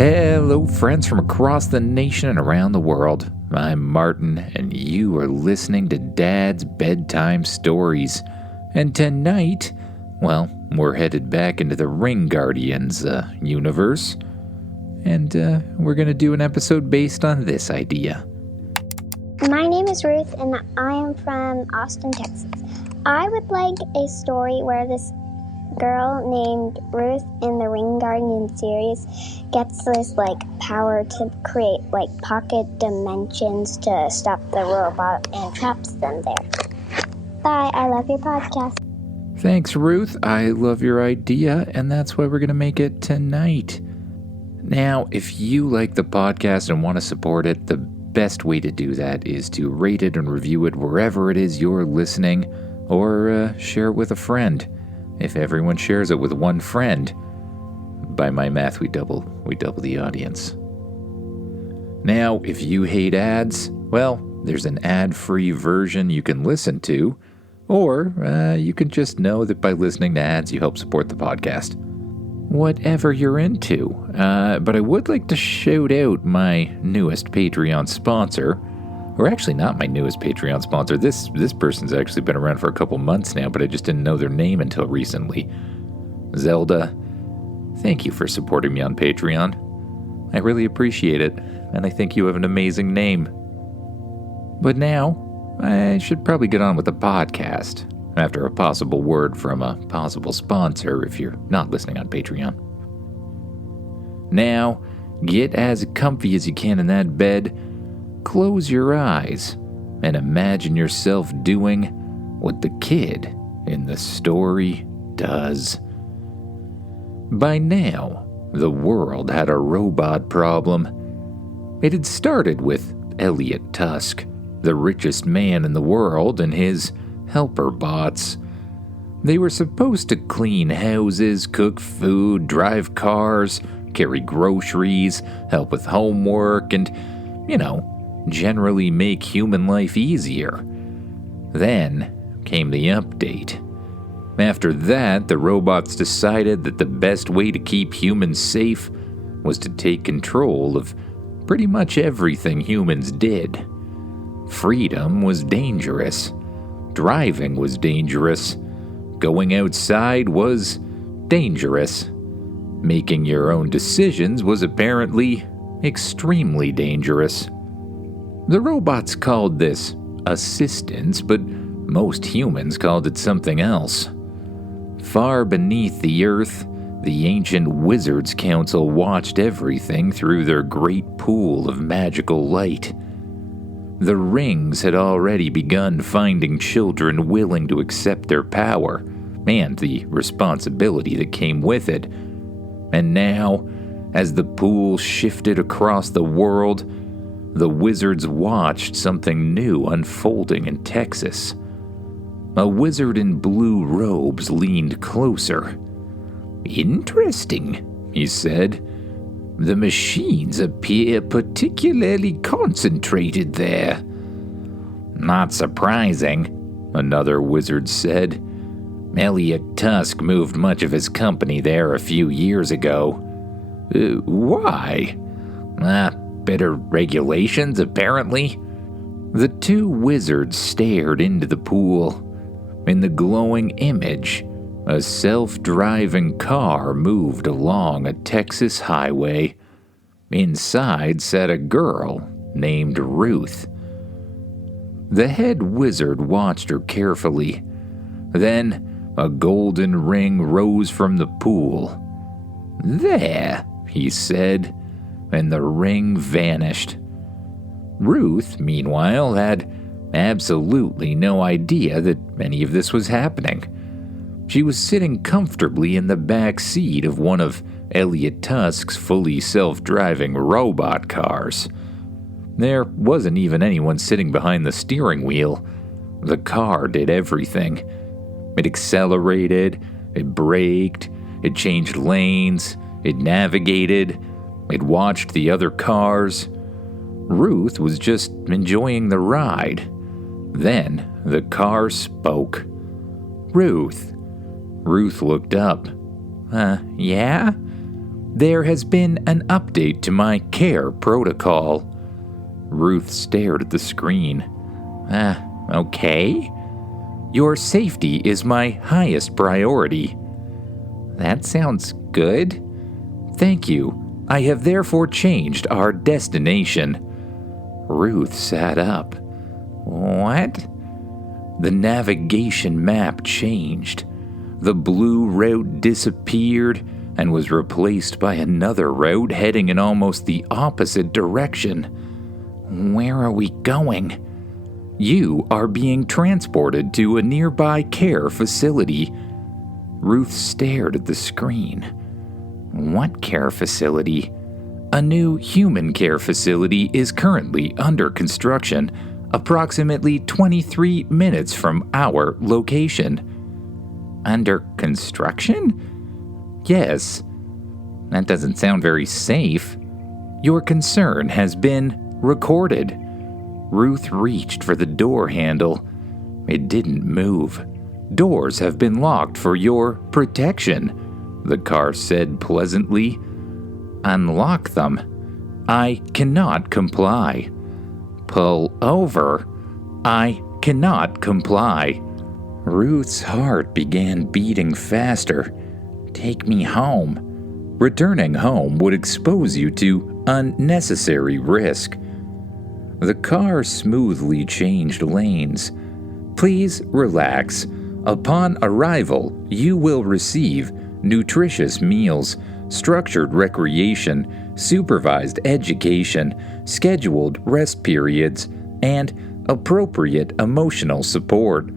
Hello, friends from across the nation and around the world. I'm Martin, and you are listening to Dad's Bedtime Stories. And tonight, well, we're headed back into the Ring Guardians universe. And we're going to do an episode based on this idea. My name is Ruth, and I am from Austin, Texas. I would like a story where this girl named Ruth in the Ring Guardian series gets this power to create pocket dimensions to stop the robot and traps them there. Bye, I love your podcast. Thanks, Ruth. I love your idea, and that's why we're going to make it tonight. Now, if you like the podcast and want to support it, the best way to do that is to rate it and review it wherever it is you're listening, or share it with a friend. If everyone shares it with one friend, by my math, we double the audience. Now, if you hate ads, well, there's an ad-free version you can listen to, or you can just know that by listening to ads, you help support the podcast. Whatever you're into. But I would like to shout out my newest Patreon sponsor. Or actually not my newest Patreon sponsor. This person's actually been around for a couple months now, but I just didn't know their name until recently. Zelda, thank you for supporting me on Patreon. I really appreciate it, and I think you have an amazing name. But now, I should probably get on with the podcast, after a possible word from a possible sponsor if you're not listening on Patreon. Now, get as comfy as you can in that bed. Close your eyes and imagine yourself doing what the kid in the story does. By now, the world had a robot problem. It had started with Elliot Tusk, the richest man in the world, and his helper bots. They were supposed to clean houses, cook food, drive cars, carry groceries, help with homework, and, generally make human life easier. Then came the update. After that, the robots decided that the best way to keep humans safe was to take control of pretty much everything humans did. Freedom was dangerous. Driving was dangerous. Going outside was dangerous. Making your own decisions was apparently extremely dangerous. The robots called this assistance, but most humans called it something else. Far beneath the earth, the ancient Wizards Council watched everything through their great pool of magical light. The rings had already begun finding children willing to accept their power and the responsibility that came with it. And now, as the pool shifted across the world, the wizards watched something new unfolding in Texas. A wizard in blue robes leaned closer. "Interesting," he said. "The machines appear particularly concentrated there." "Not surprising," another wizard said. "Elliot Tusk moved much of his company there a few years ago." Why?" "Better regulations, apparently." The two wizards stared into the pool. In the glowing image, a self-driving car moved along a Texas highway. Inside sat a girl named Ruth. The head wizard watched her carefully. Then a golden ring rose from the pool. "There," he said, and the ring vanished. Ruth, meanwhile, had absolutely no idea that any of this was happening. She was sitting comfortably in the back seat of one of Elliot Tusk's fully self-driving robot cars. There wasn't even anyone sitting behind the steering wheel. The car did everything. It accelerated, it braked, it changed lanes, it navigated, it watched the other cars. Ruth was just enjoying the ride. Then the car spoke. "Ruth." Ruth looked up. Yeah? There has been an update to my care protocol. Ruth stared at the screen. Okay. Your safety is my highest priority. That sounds good. Thank you. I have therefore changed our destination. Ruth sat up. What? The navigation map changed. The blue route disappeared and was replaced by another route heading in almost the opposite direction. Where are we going? You are being transported to a nearby care facility. Ruth stared at the screen. What care facility? A new human care facility is currently under construction, approximately 23 minutes from our location. Under construction? Yes. That doesn't sound very safe. Your concern has been recorded. Ruth reached for the door handle. It didn't move. Doors have been locked for your protection, the car said pleasantly. Unlock them. I cannot comply. Pull over. I cannot comply. Ruth's heart began beating faster. Take me home. Returning home would expose you to unnecessary risk. The car smoothly changed lanes. Please relax. Upon arrival, you will receive nutritious meals, structured recreation, supervised education, scheduled rest periods, and appropriate emotional support.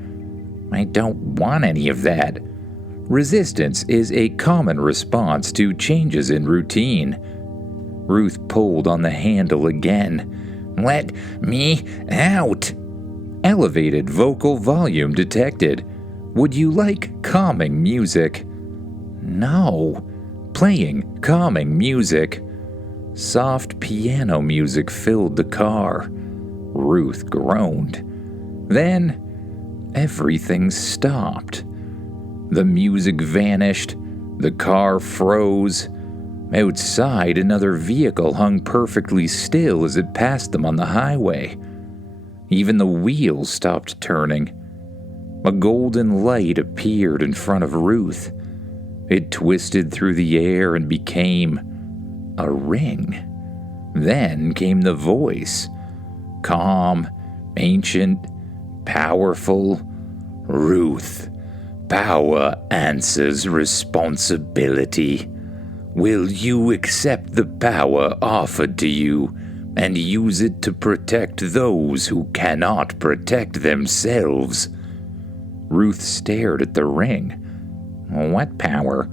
I don't want any of that. Resistance is a common response to changes in routine. Ruth pulled on the handle again. Let me out! Elevated vocal volume detected. Would you like calming music? No. Playing calming music. Soft piano music filled the car. Ruth groaned. Then, everything stopped. The music vanished. The car froze. Outside, another vehicle hung perfectly still as it passed them on the highway. Even the wheels stopped turning. A golden light appeared in front of Ruth. It twisted through the air and became a ring. Then came the voice. Calm, ancient, powerful. Ruth, power answers responsibility. Will you accept the power offered to you and use it to protect those who cannot protect themselves? Ruth stared at the ring. What power?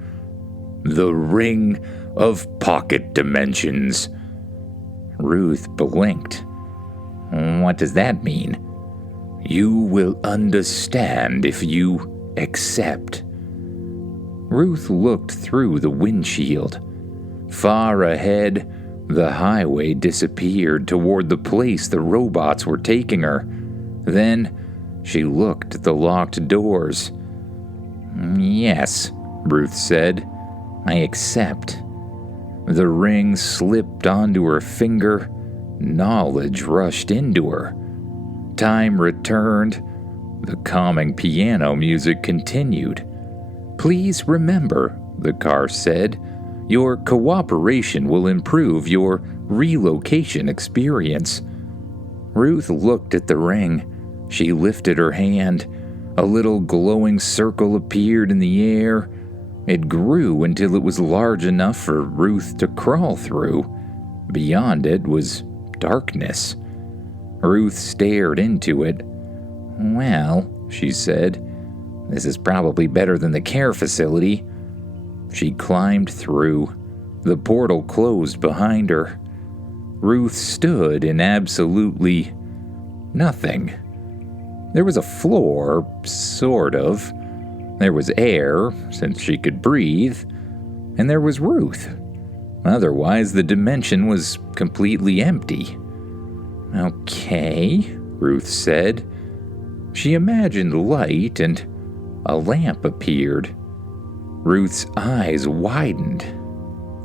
The ring of pocket dimensions. Ruth blinked. What does that mean? You will understand if you accept. Ruth looked through the windshield. Far ahead, the highway disappeared toward the place the robots were taking her. Then, she looked at the locked doors. Yes, Ruth said. I accept. The ring slipped onto her finger. Knowledge rushed into her. Time returned. The calming piano music continued. Please remember, the car said, your cooperation will improve your relocation experience. Ruth looked at the ring. She lifted her hand. A little glowing circle appeared in the air. It grew until it was large enough for Ruth to crawl through. Beyond it was darkness. Ruth stared into it. Well, she said, this is probably better than the care facility. She climbed through. The portal closed behind her. Ruth stood in absolutely nothing. There was a floor, sort of. There was air, since she could breathe. And there was Ruth. Otherwise, the dimension was completely empty. Okay, Ruth said. She imagined light and a lamp appeared. Ruth's eyes widened.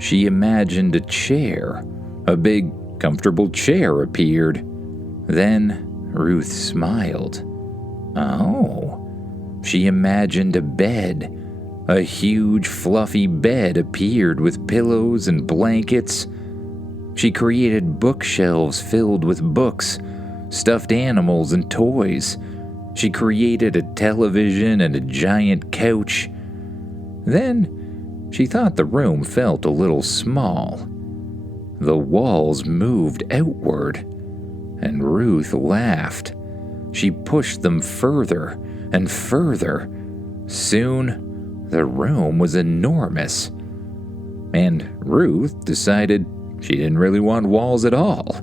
She imagined a chair. A big, comfortable chair appeared. Then Ruth smiled. Oh. She imagined a bed. A huge, fluffy bed appeared with pillows and blankets. She created bookshelves filled with books, stuffed animals, and toys. She created a television and a giant couch. Then she thought the room felt a little small. The walls moved outward, and Ruth laughed. She pushed them further and further. Soon, the room was enormous. And Ruth decided she didn't really want walls at all.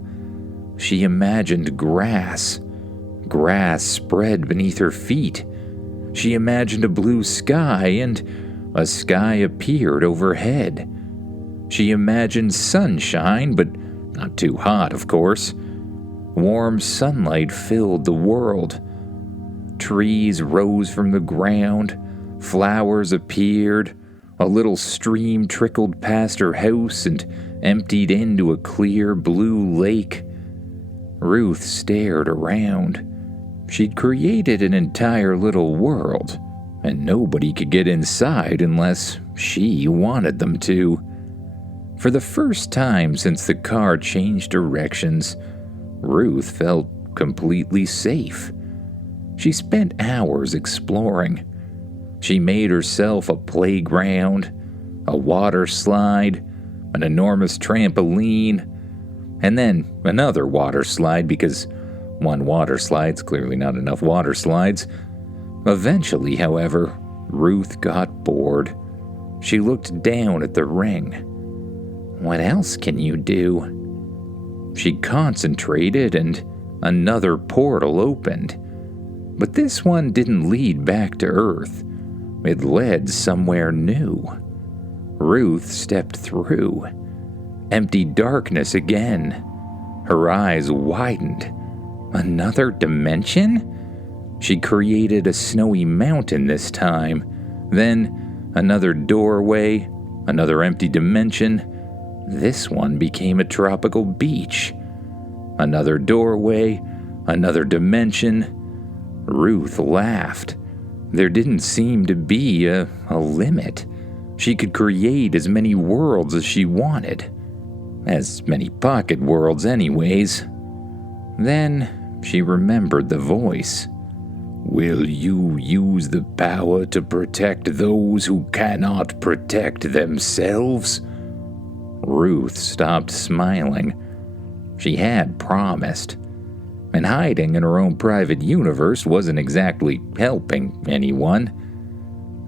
She imagined grass. Grass spread beneath her feet. She imagined a blue sky, and a sky appeared overhead. She imagined sunshine, but not too hot, of course. Warm sunlight filled the world. Trees rose from the ground. Flowers appeared. A little stream trickled past her house and emptied into a clear blue lake. Ruth stared around. She'd created an entire little world, and nobody could get inside unless she wanted them to. For the first time since the car changed directions, Ruth felt completely safe. She spent hours exploring. She made herself a playground, a water slide, an enormous trampoline, and then another water slide because one water slide's clearly not enough water slides. Eventually, however, Ruth got bored. She looked down at the ring. What else can you do? She concentrated and another portal opened. But this one didn't lead back to Earth. It led somewhere new. Ruth stepped through. Empty darkness again. Her eyes widened. Another dimension? She created a snowy mountain this time. Then another doorway, another empty dimension. This one became a tropical beach. Another doorway, another dimension. Ruth laughed. There didn't seem to be a limit. She could create as many worlds as she wanted. As many pocket worlds anyways. Then she remembered the voice. Will you use the power to protect those who cannot protect themselves? Ruth stopped smiling. She had promised. And hiding in her own private universe wasn't exactly helping anyone.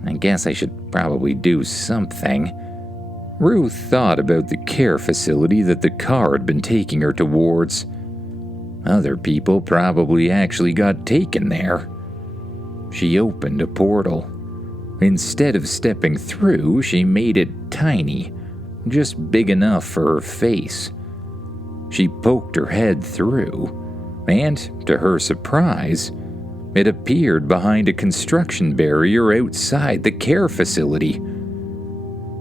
I guess I should probably do something. Ruth thought about the care facility that the car had been taking her towards. Other people probably actually got taken there. She opened a portal. Instead of stepping through, she made it tiny, just big enough for her face. She poked her head through, and, to her surprise, it appeared behind a construction barrier outside the care facility.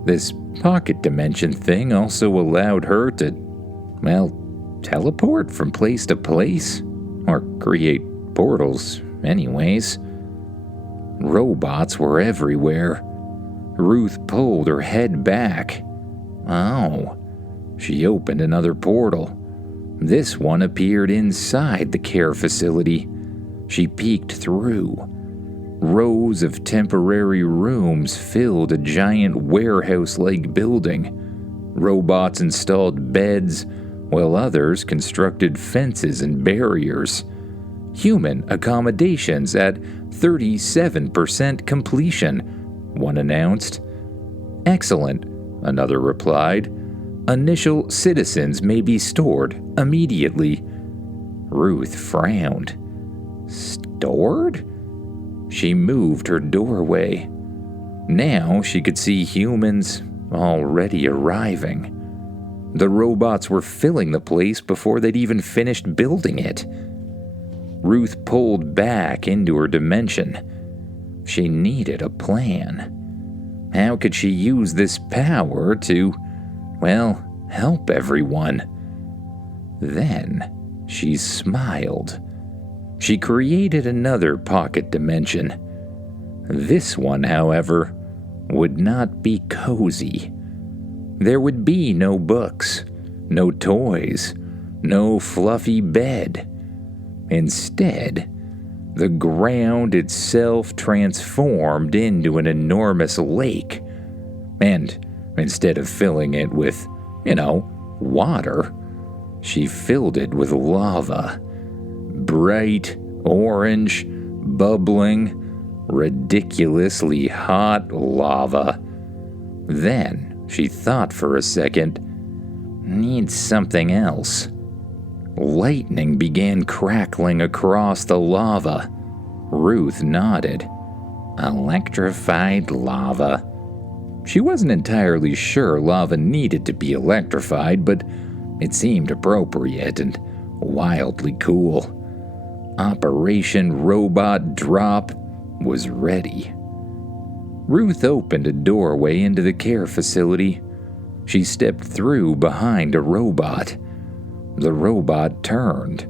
This pocket dimension thing also allowed her to, teleport from place to place, or create portals anyways. Robots were everywhere. Ruth pulled her head back. Oh, she opened another portal. This one appeared inside the care facility. She peeked through. Rows of temporary rooms filled a giant warehouse-like building. Robots installed beds, while others constructed fences and barriers. Human accommodations at 37% completion, one announced. Excellent, another replied. Initial citizens may be stored immediately. Ruth frowned. Stored? She moved her doorway. Now she could see humans already arriving. The robots were filling the place before they'd even finished building it. Ruth pulled back into her dimension. She needed a plan. How could she use this power to help everyone. Then she smiled. She created another pocket dimension. This one, however, would not be cozy. There would be no books, no toys, no fluffy bed. Instead, the ground itself transformed into an enormous lake. And instead of filling it with, water, she filled it with lava. Bright, orange, bubbling, ridiculously hot lava. Then she thought for a second, needs something else. Lightning began crackling across the lava. Ruth nodded. Electrified lava. She wasn't entirely sure lava needed to be electrified, but it seemed appropriate and wildly cool. Operation Robot Drop was ready. Ruth opened a doorway into the care facility. She stepped through behind a robot. The robot turned.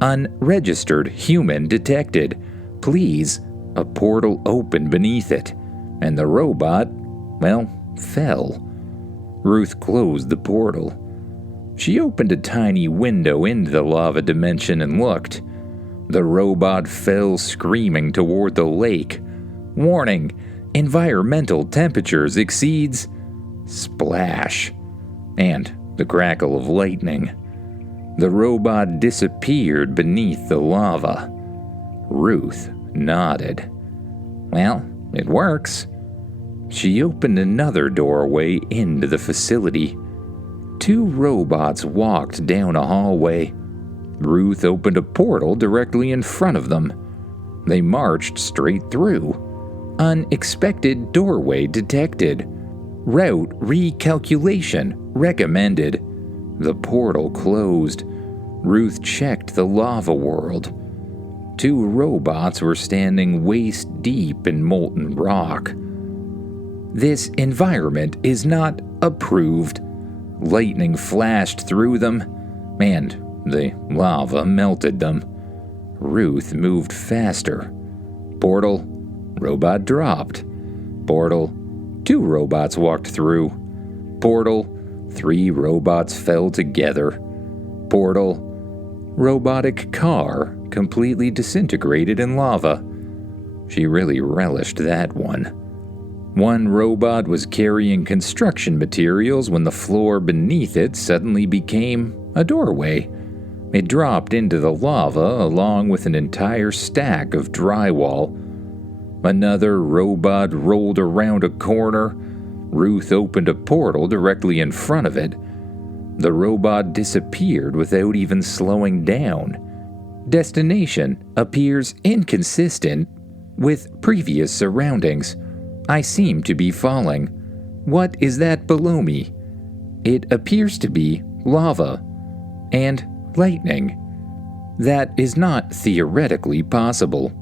Unregistered human detected. Please. A portal opened beneath it, and the robot, fell. Ruth closed the portal. She opened a tiny window into the lava dimension and looked. The robot fell screaming toward the lake. Warning, environmental temperatures exceeds... Splash. And the crackle of lightning. The robot disappeared beneath the lava. Ruth nodded. Well, it works. She opened another doorway into the facility. Two robots walked down a hallway. Ruth opened a portal directly in front of them. They marched straight through. Unexpected doorway detected. Route recalculation recommended. The portal closed. Ruth checked the lava world. Two robots were standing waist deep in molten rock. This environment is not approved. Lightning flashed through them, and the lava melted them. Ruth moved faster. Portal, robot dropped. Portal, two robots walked through. Portal, three robots fell together. Portal, robotic car completely disintegrated in lava. She really relished that one. One robot was carrying construction materials when the floor beneath it suddenly became a doorway. It dropped into the lava along with an entire stack of drywall. Another robot rolled around a corner. Ruth opened a portal directly in front of it. The robot disappeared without even slowing down. Destination appears inconsistent with previous surroundings. I seem to be falling. What is that below me? It appears to be lava and lightning. That is not theoretically possible.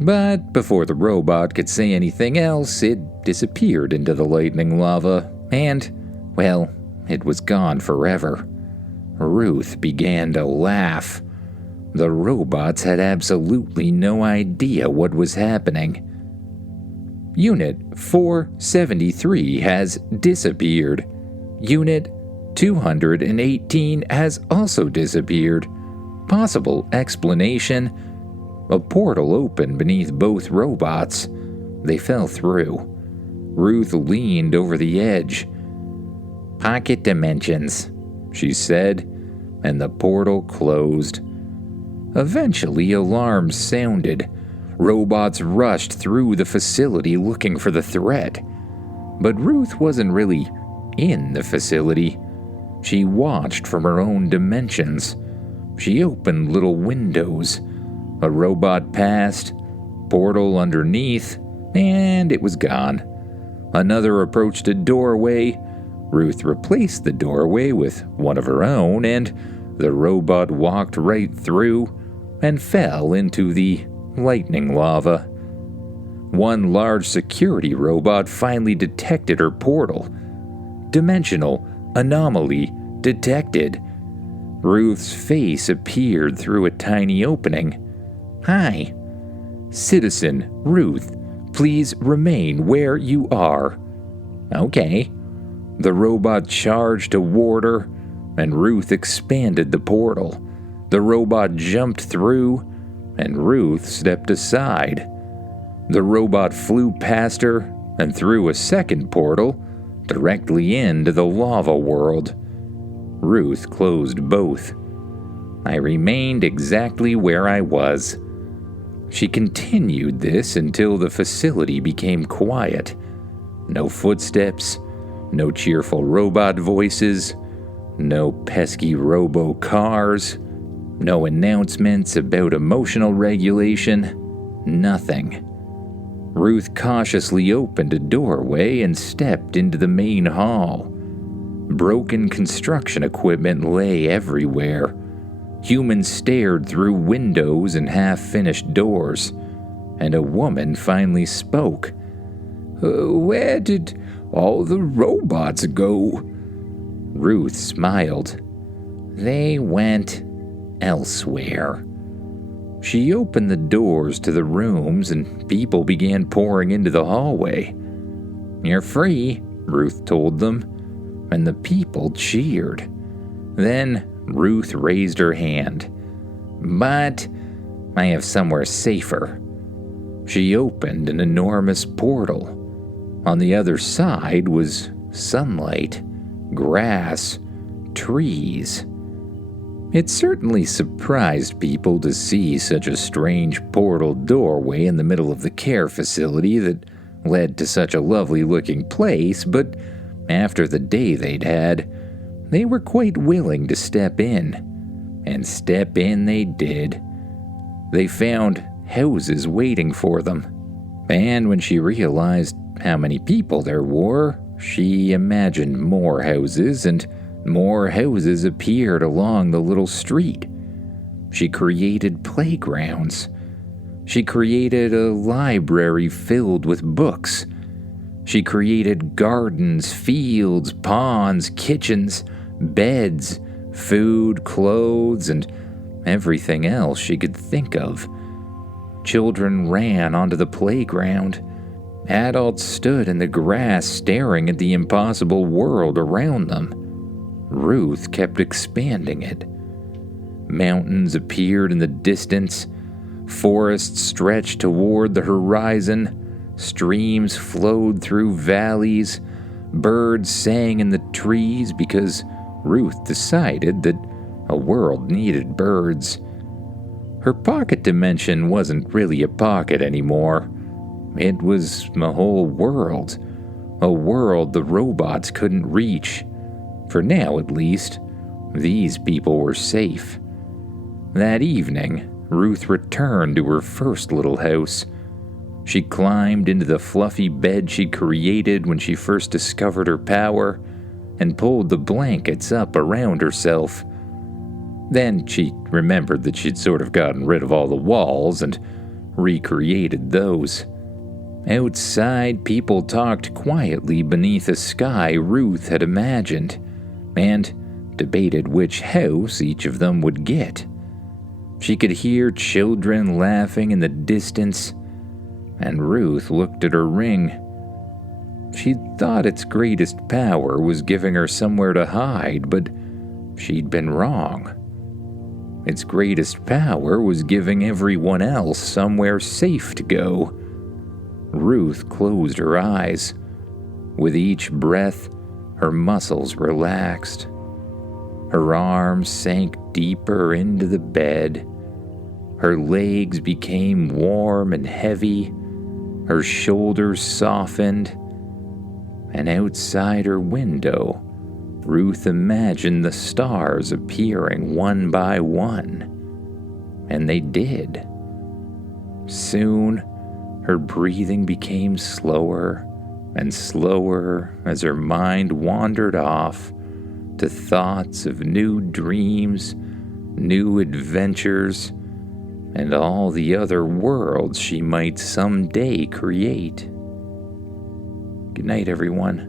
But before the robot could say anything else, it disappeared into the lightning lava, and, it was gone forever. Ruth began to laugh. The robots had absolutely no idea what was happening. Unit 473 has disappeared. Unit 218 has also disappeared. Possible explanation: a portal opened beneath both robots. They fell through. Ruth leaned over the edge. Pocket dimensions, she said, and the portal closed. Eventually, alarms sounded. Robots rushed through the facility looking for the threat. But Ruth wasn't really in the facility. She watched from her own dimensions. She opened little windows. A robot passed, portal underneath, and it was gone. Another approached a doorway. Ruth replaced the doorway with one of her own, and the robot walked right through and fell into the lightning lava. One large security robot finally detected her portal. Dimensional Anomaly detected. Ruth's face appeared through a tiny opening. Hi. Citizen Ruth, please remain where you are. Okay. The robot charged toward her, and Ruth expanded the portal. The robot jumped through, and Ruth stepped aside. The robot flew past her and through a second portal directly into the lava world. Ruth closed both. I remained exactly where I was. She continued this until the facility became quiet. No footsteps, no cheerful robot voices, no pesky robo-cars, no announcements about emotional regulation, nothing. Ruth cautiously opened a doorway and stepped into the main hall. Broken construction equipment lay everywhere. Humans stared through windows and half-finished doors, and a woman finally spoke. Where did all the robots go? Ruth smiled. They went elsewhere. She opened the doors to the rooms and people began pouring into the hallway. You're free, Ruth told them, and the people cheered. Then Ruth raised her hand. But I have somewhere safer. She opened an enormous portal. On the other side was sunlight, grass, trees. It certainly surprised people to see such a strange portal doorway in the middle of the care facility that led to such a lovely-looking place, but after the day they'd had, they were quite willing to step in. And step in they did. They found houses waiting for them. And when she realized how many people there were, she imagined more houses, and more houses appeared along the little street. She created playgrounds. She created a library filled with books. She created gardens, fields, ponds, kitchens, beds, food, clothes, and everything else she could think of. Children ran onto the playground. Adults stood in the grass staring at the impossible world around them. Ruth kept expanding it. Mountains appeared in the distance. Forests stretched toward the horizon. Streams flowed through valleys. Birds sang in the trees because Ruth decided that a world needed birds. Her pocket dimension wasn't really a pocket anymore. It was a whole world. A world the robots couldn't reach. For now, at least, these people were safe. That evening, Ruth returned to her first little house. She climbed into the fluffy bed she created when she first discovered her power and pulled the blankets up around herself. Then she remembered that she'd sort of gotten rid of all the walls and recreated those. Outside, people talked quietly beneath a sky Ruth had imagined, and debated which house each of them would get. She could hear children laughing in the distance, and Ruth looked at her ring. She thought its greatest power was giving her somewhere to hide, but she'd been wrong. Its greatest power was giving everyone else somewhere safe to go. Ruth closed her eyes. With each breath, her muscles relaxed. Her arms sank deeper into the bed. Her legs became warm and heavy. Her shoulders softened. And outside her window, Ruth imagined the stars appearing one by one. And they did. Soon, her breathing became slower and slower as her mind wandered off to thoughts of new dreams, new adventures, and all the other worlds she might someday create. Good night, everyone.